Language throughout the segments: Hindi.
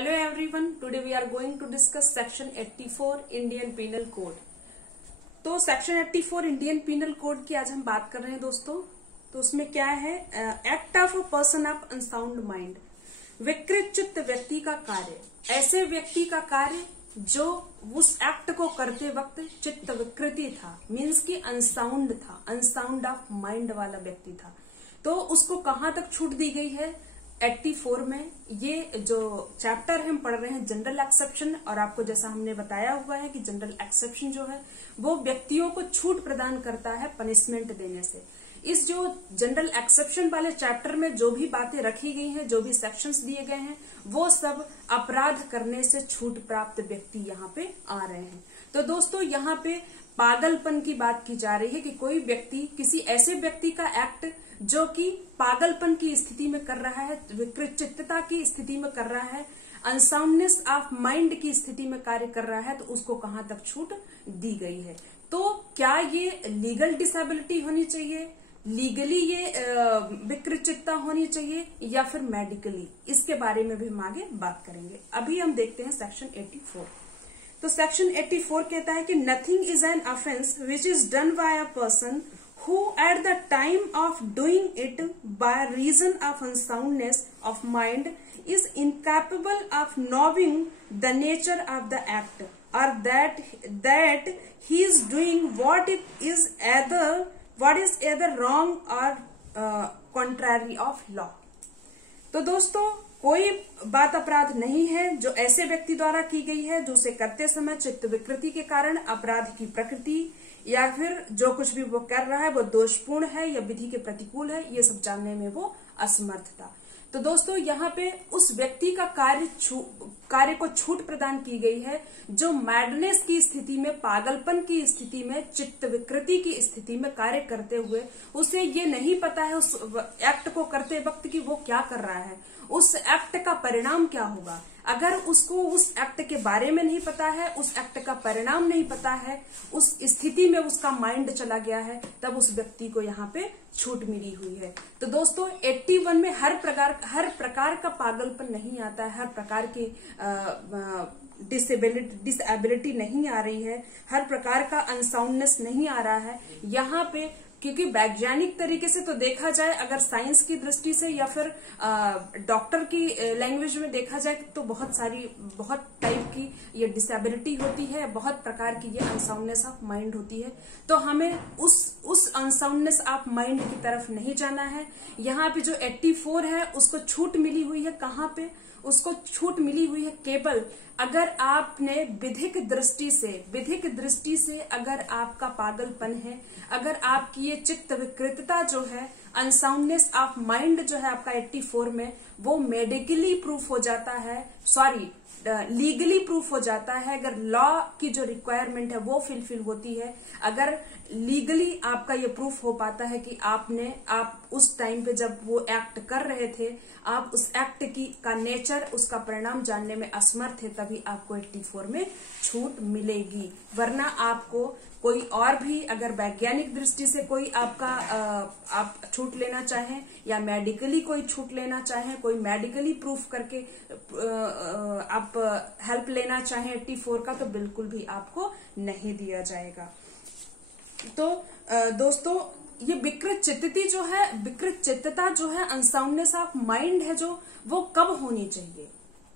Hello everyone, today we are going to discuss section 84 Indian penal code. तो सेक्शन 84 इंडियन पेनल कोड की आज हम बात कर रहे हैं दोस्तों। तो उसमें क्या है, act of a person of unsound mind, विकृत चित्त व्यक्ति का कार्य, ऐसे व्यक्ति का कार्य जो उस एक्ट को करते वक्त चित्त विकृति था, मीन्स कि अनसाउंड था, अनसाउंड ऑफ माइंड वाला व्यक्ति था। तो उसको कहां तक छूट दी गई है 84 में। ये जो चैप्टर हम पढ़ रहे हैं जनरल एक्सेप्शन, और आपको जैसा हमने बताया हुआ है कि जनरल एक्सेप्शन जो है वो व्यक्तियों को छूट प्रदान करता है पनिशमेंट देने से। इस जो जनरल एक्सेप्शन वाले चैप्टर में जो भी बातें रखी गई हैं, जो भी सेक्शंस दिए गए हैं, वो सब अपराध करने से छूट प्राप्त व्यक्ति यहाँ पे आ रहे हैं। तो दोस्तों यहाँ पे पागलपन की बात की जा रही है कि कोई व्यक्ति किसी ऐसे व्यक्ति का एक्ट जो कि पागलपन की स्थिति में कर रहा है, विकृत चित्तता की स्थिति में कर रहा है, अनसाउंडनेस ऑफ माइंड की स्थिति में कार्य कर रहा है, तो उसको कहां तक छूट दी गई है। तो क्या ये लीगल डिसेबिलिटी होनी चाहिए, लीगली ये विकृत चित्ता होनी चाहिए, या फिर मेडिकली, इसके बारे में भी हम आगे बात करेंगे। अभी हम देखते हैं सेक्शन 84। तो सेक्शन 84 कहता है कि nothing is an offence which is done by a person who at the time of doing it by reason of unsoundness of mind is incapable of knowing the nature of the act, or that he is doing what is either wrong or contrary of law। तो दोस्तों कोई बात अपराध नहीं है जो ऐसे व्यक्ति द्वारा की गई है जो उसे करते समय चित्त विकृति के कारण अपराध की प्रकृति या फिर जो कुछ भी वो कर रहा है वो दोषपूर्ण है या विधि के प्रतिकूल है, ये सब जानने में वो असमर्थ था। तो दोस्तों यहाँ पे उस व्यक्ति का कार्य को छूट प्रदान की गई है जो मैडनेस की स्थिति में, पागलपन की स्थिति में, चित्त विकृति की स्थिति में कार्य करते हुए उसे ये नहीं पता है उस एक्ट को करते वक्त कि वो क्या कर रहा है, उस एक्ट का परिणाम क्या होगा। अगर उसको उस एक्ट के बारे में नहीं पता है, उस एक्ट का परिणाम नहीं पता है, उस स्थिति में उसका माइंड चला गया है, तब उस व्यक्ति को यहाँ पे छूट मिली हुई है। तो दोस्तों 81 में हर प्रकार का पागलपन नहीं आता है, हर प्रकार की डिसेबिलिटी नहीं आ रही है, हर प्रकार का अनसाउंडनेस नहीं आ रहा है यहाँ पे। क्योंकि वैज्ञानिक तरीके से तो देखा जाए, अगर साइंस की दृष्टि से या फिर डॉक्टर की लैंग्वेज में देखा जाए तो बहुत टाइप की ये डिसेबिलिटी होती है, बहुत प्रकार की ये अनसाउंडनेस ऑफ माइंड होती है। तो हमें उस अनसाउंडनेस ऑफ माइंड की तरफ नहीं जाना है। यहाँ पे जो 84 है उसको छूट मिली हुई है, कहाँ पे उसको छूट मिली हुई है, केवल अगर आपने विधिक दृष्टि से अगर आपका पागलपन है, अगर आपकी ये चित्त विकृतता जो है, अनसाउंडनेस ऑफ माइंड जो है आपका 84 में, वो मेडिकली प्रूफ हो जाता है, लीगली प्रूफ हो जाता है, अगर लॉ की जो रिक्वायरमेंट है वो फुलफिल होती है, अगर लीगली आपका ये प्रूफ हो पाता है कि आप उस टाइम पे जब वो एक्ट कर रहे थे, आप उस एक्ट का नेचर, उसका परिणाम जानने में असमर्थ थे, तभी आपको 84 में छूट मिलेगी। वरना आपको कोई और भी अगर वैज्ञानिक दृष्टि से कोई आपका आप छूट लेना चाहें या मेडिकली कोई छूट लेना चाहें, कोई मेडिकली प्रूफ करके आप हेल्प लेना चाहें 84 का, तो बिल्कुल भी आपको नहीं दिया जाएगा। तो दोस्तों ये विकृत चित्तता जो है, अनसाउंडनेस ऑफ माइंड है जो, वो कब होनी चाहिए,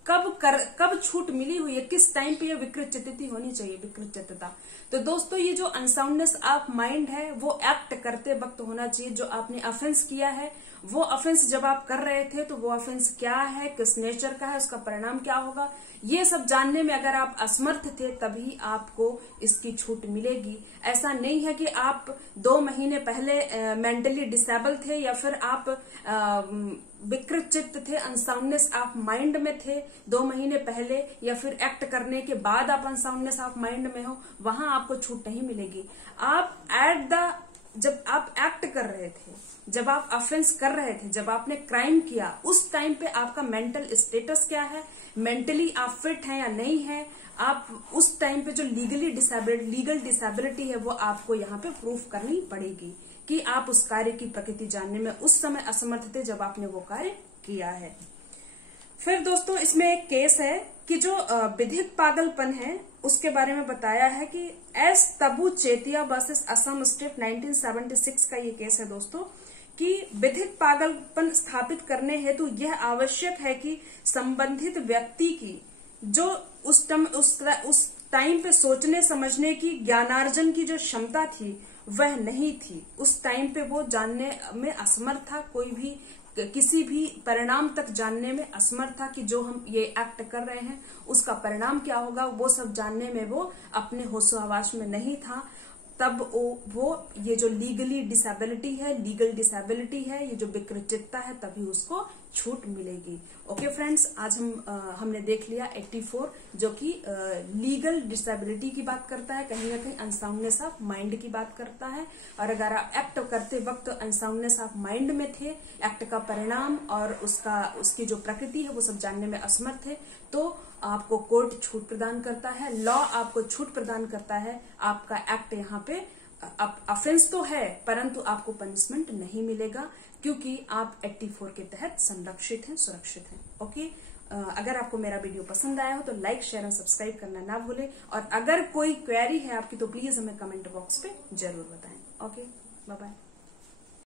कब छूट मिली हुई है, किस टाइम पे ये विकृत चित्तता होनी चाहिए, विकृत चित्तता। तो दोस्तों ये जो अनसाउंडनेस ऑफ माइंड है वो एक्ट करते वक्त होना चाहिए। जो आपने ऑफेंस किया है, वो ऑफेंस जब आप कर रहे थे तो वो ऑफेंस क्या है, किस नेचर का है, उसका परिणाम क्या होगा, ये सब जानने में अगर आप असमर्थ थे तभी आपको इसकी छूट मिलेगी। ऐसा नहीं है कि आप 2 महीने पहले मेंटली डिसेबल थे या फिर आप विकृत चित्त थे, अनसाउंडनेस ऑफ माइंड में थे 2 महीने पहले, या फिर एक्ट करने के बाद आप अनसाउंडनेस ऑफ माइंड में हो, वहां आपको छूट नहीं मिलेगी। जब आप एक्ट कर रहे थे, जब आप ऑफेंस कर रहे थे, जब आपने क्राइम किया, उस टाइम पे आपका मेंटल स्टेटस क्या है, मेंटली आप फिट हैं या नहीं है, आप उस टाइम पे जो लीगल डिसेबिलिटी है वो आपको यहाँ पे प्रूफ करनी पड़ेगी कि आप उस कार्य की प्रकृति जानने में उस समय असमर्थ थे जब आपने वो कार्य किया है। फिर दोस्तों इसमें एक केस है कि जो विधिक पागलपन है उसके बारे में बताया है कि S Tabu Chetia versus Assam state 1976 का ये केस है दोस्तों, कि विधिक पागलपन स्थापित करने हेतु यह आवश्यक है कि संबंधित व्यक्ति की जो उस टाइम पे सोचने समझने की, ज्ञानार्जन की जो क्षमता थी वह नहीं थी। उस टाइम पे वो जानने में असमर्थ था, कोई भी किसी भी परिणाम तक जानने में असमर्थ था कि जो हम ये एक्ट कर रहे हैं उसका परिणाम क्या होगा, वो सब जानने में वो अपने होशो-हवास में नहीं था। तब वो ये जो लीगल डिसेबिलिटी है, ये जो विकृतिता है, तभी उसको छूट मिलेगी। ओके फ्रेंड्स, आज हमने देख लिया 84 जो कि लीगल डिसेबिलिटी की बात करता है, कहीं ना कहीं अनसाउंडनेस ऑफ माइंड की बात करता है। और अगर आप एक्ट करते वक्त अनसाउंडनेस ऑफ माइंड में थे, एक्ट का परिणाम और उसकी जो प्रकृति है वो सब जानने में असमर्थ थे, तो आपको कोर्ट छूट प्रदान करता है, लॉ आपको छूट प्रदान करता है। आपका एक्ट यहाँ पे ऑफेंस तो है परंतु आपको पनिशमेंट नहीं मिलेगा, क्योंकि आप 84 के तहत संरक्षित हैं, सुरक्षित हैं। ओके, अगर आपको मेरा वीडियो पसंद आया हो तो लाइक, शेयर और सब्सक्राइब करना ना भूलें। और अगर कोई क्वेरी है आपकी तो प्लीज हमें कमेंट बॉक्स पे जरूर बताएं। Okay, bye bye.